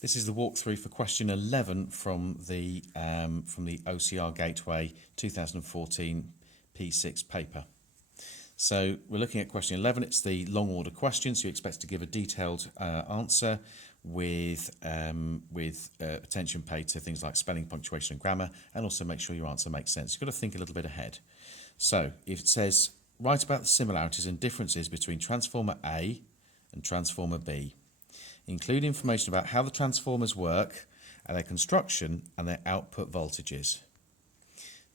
This is the walkthrough for question 11 from the OCR Gateway 2014 P6 paper. So we're looking at question 11. It's the long order question, so you expect to give a detailed answer with attention paid to things like spelling, punctuation and grammar, and also make sure your answer makes sense. You've got to think a little bit ahead. So if it says, write about the similarities and differences between transformer A and transformer B. Include information about how the transformers work and their construction and their output voltages.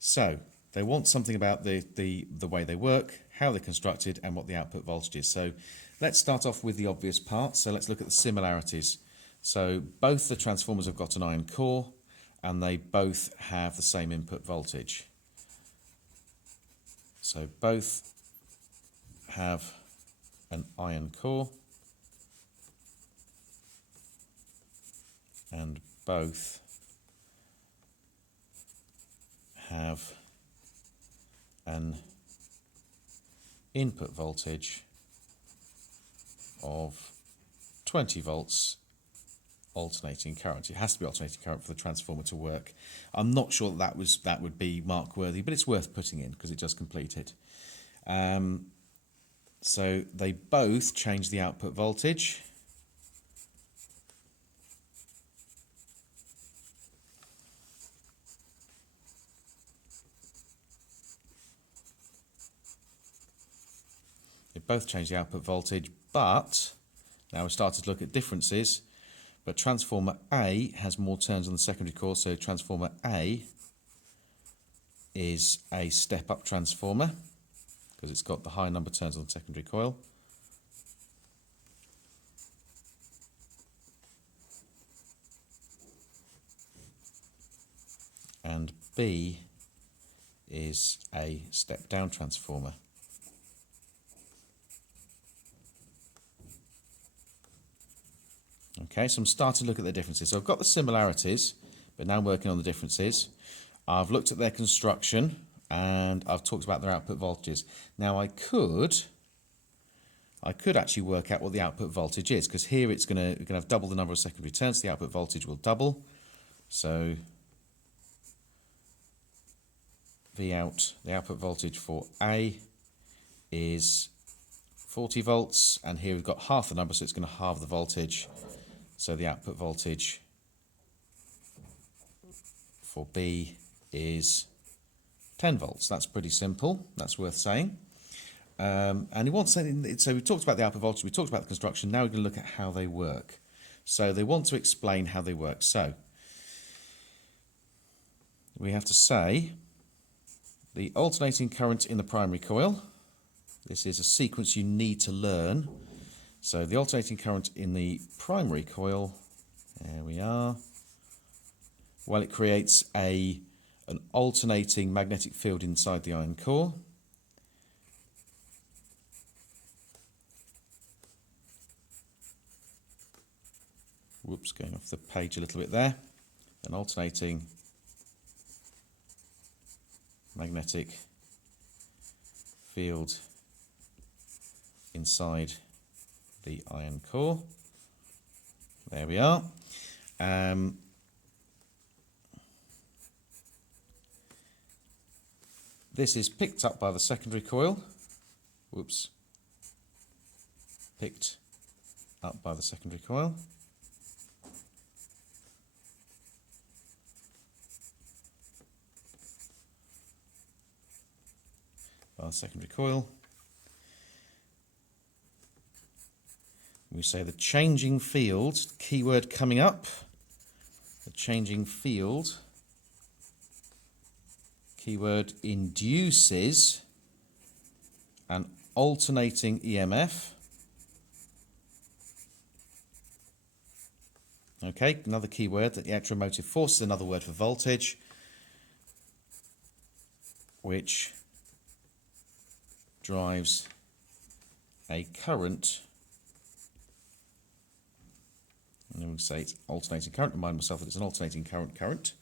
So they want something about the way they work, how they're constructed and what the output voltage is. So let's start off with the obvious part. So let's look at the similarities. So both the transformers have got an iron core and they both have the same input voltage. So both have an iron core and both have an input voltage of 20 volts alternating current. It has to be alternating current for the transformer to work. I'm not sure that would be mark worthy, but it's worth putting in because it does complete it. So they both change the output voltage. They both change the output voltage, but now we're starting to look at differences. But transformer A has more turns on the secondary coil, so transformer A is a step-up transformer because it's got the high number of turns on the secondary coil. And B is a step-down transformer. Okay, so I'm starting to look at the differences. So I've got the similarities, but now I'm working on the differences. I've looked at their construction and I've talked about their output voltages. Now I could actually work out what the output voltage is, because here it's going to have double the number of secondary turns, the output voltage will double. So V out, the output voltage for A is 40 volts, and here we've got half the number, so it's going to halve the voltage. So the output voltage for B is 10 volts. That's pretty simple. That's worth saying. And it wants something. So we've talked about the output voltage, we talked about the construction. Now we're going to look at how they work. So they want to explain how they work. So we have to say the alternating current in the primary coil. This is a sequence you need to learn. So the alternating current in the primary coil, there we are. Well, it creates an alternating magnetic field inside the iron core. Whoops, going off the page a little bit there. An alternating magnetic field inside the iron core. There we are. This is picked up by the secondary coil. Whoops. Picked up by the secondary coil. By the secondary coil. We say the changing field, keyword coming up, the changing field, keyword induces an alternating EMF. Okay, another keyword, that the electromotive force is another word for voltage, which drives a current. And then we'll say it's alternating current. Remind myself that it's an alternating current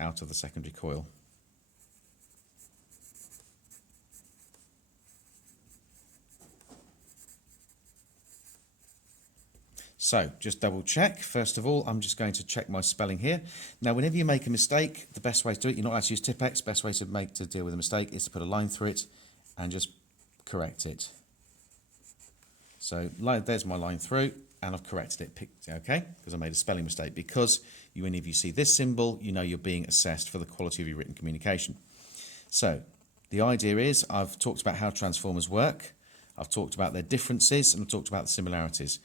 out of the secondary coil. So just double check. First of all, I'm just going to check my spelling here. Now, whenever you make a mistake, the best way to do it, you're not allowed to use Tipp-Ex. Best way to deal with a mistake is to put a line through it and just correct it. So there's my line through, and I've corrected it, okay, because I made a spelling mistake. Because whenever you see this symbol, you know you're being assessed for the quality of your written communication. So the idea is I've talked about how transformers work, I've talked about their differences, and I've talked about the similarities.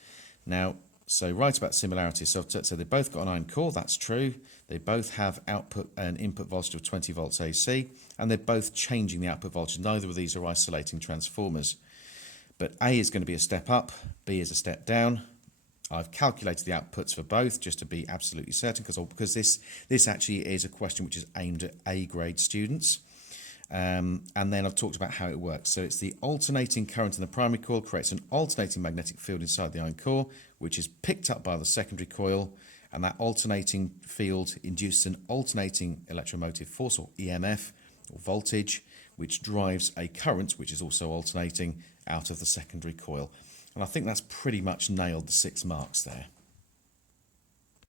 Now, so right about similarities, so they've both got an iron core, that's true. They both have output and input voltage of 20 volts AC, and they're both changing the output voltage. Neither of these are isolating transformers. But A is going to be a step up, B is a step down. I've calculated the outputs for both just to be absolutely certain, because this actually is a question which is aimed at A-grade students. And then I've talked about how it works. So it's the alternating current in the primary coil creates an alternating magnetic field inside the iron core, which is picked up by the secondary coil, and that alternating field induces an alternating electromotive force, or EMF, or voltage, which drives a current, which is also alternating, out of the secondary coil. And I think that's pretty much nailed the 6 marks there.